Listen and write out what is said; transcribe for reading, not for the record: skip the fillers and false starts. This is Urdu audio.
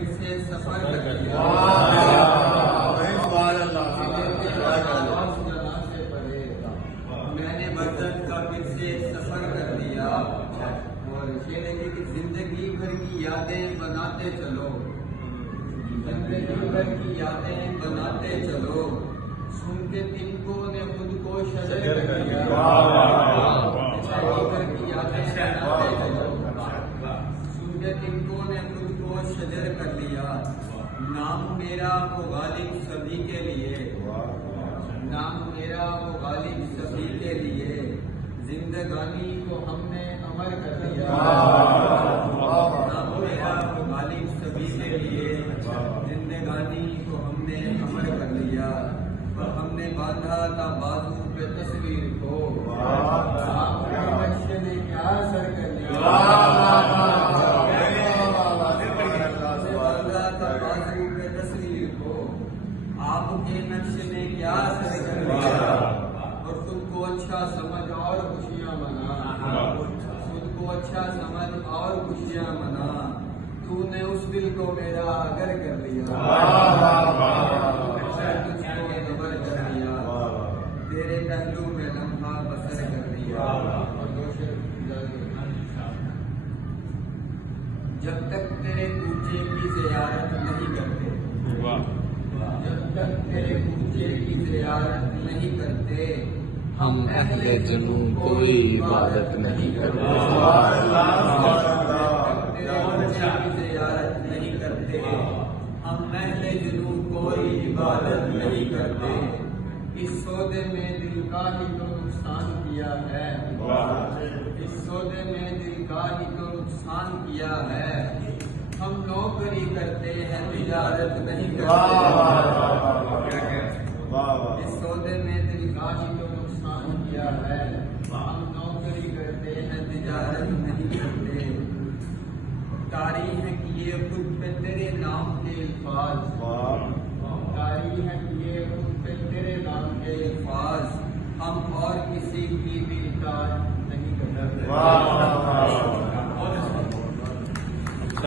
پھر سے سفر کر لیا، میں نے وطن کا پھر سے سفر کر لیا، اور یہ لگے کہ زندگی بھر کی یادیں بناتے چلو، زندگی بھر کی یادیں بناتے چلو، سن کے تن کو نے خود کو شجر کر لیا، زندگی بھر کی یادیں بناتے چلو، سن کے تن کو نے خود کو شجر کر لیا، نام میرا وہ غالب سبھی کے لیے، نام میرا وہ غالب سبھی کے لیے، زندگانی کو ہم نے امر کر دیا، نام میرا وہ غالب سبھی کے لیے، زندگانی کو ہم نے امر کر لیا، اور ہم نے باندھا تھا بازو پہ تصویر کو، آپ کے نقش نے کیا اثر کر لیا، آپ کے نقش نے کیا اثر کر لیا، اور خود کو اچھا سمجھ اور خوشیاں منا، خود کو اچھا سمجھ اور خوشیاں منا، تو نے اس دل کو میرا اگر کر لیا، تجھ کو خبر کر لیا، تیرے پہلو میں لمحہ بسر کر لیا، جب تک تیرے کوچے کی زیارت نہیں کرتے، جب تک تیرے کوچے کی زیارت نہیں کرتے، ہم اہل جنون کوئی عبادت نہیں کرتے، زیارت نہیں کرتے، ہم اہل جنون کوئی عبادت نہیں کرتے، اس سودے میں دل کا ہی تو نقصان کیا ہے، اس سودے میں دل کا ہی تو نقصان کیا ہے، ہم نوکری کرتے ہیں تجارت نہیں کرتے، اس سودے میں دل کا ہی تو نقصان کیا ہے، ہم نوکری کرتے ہیں تجارت نہیں کرتے، طاری ہے کیے خود پہ تیرے نام کے الفاظ، طاری ہے کیے خود پہ تیرے نام کے الفاظ، ہم اور کسی کی بھی اطاعت نہیں کرتے،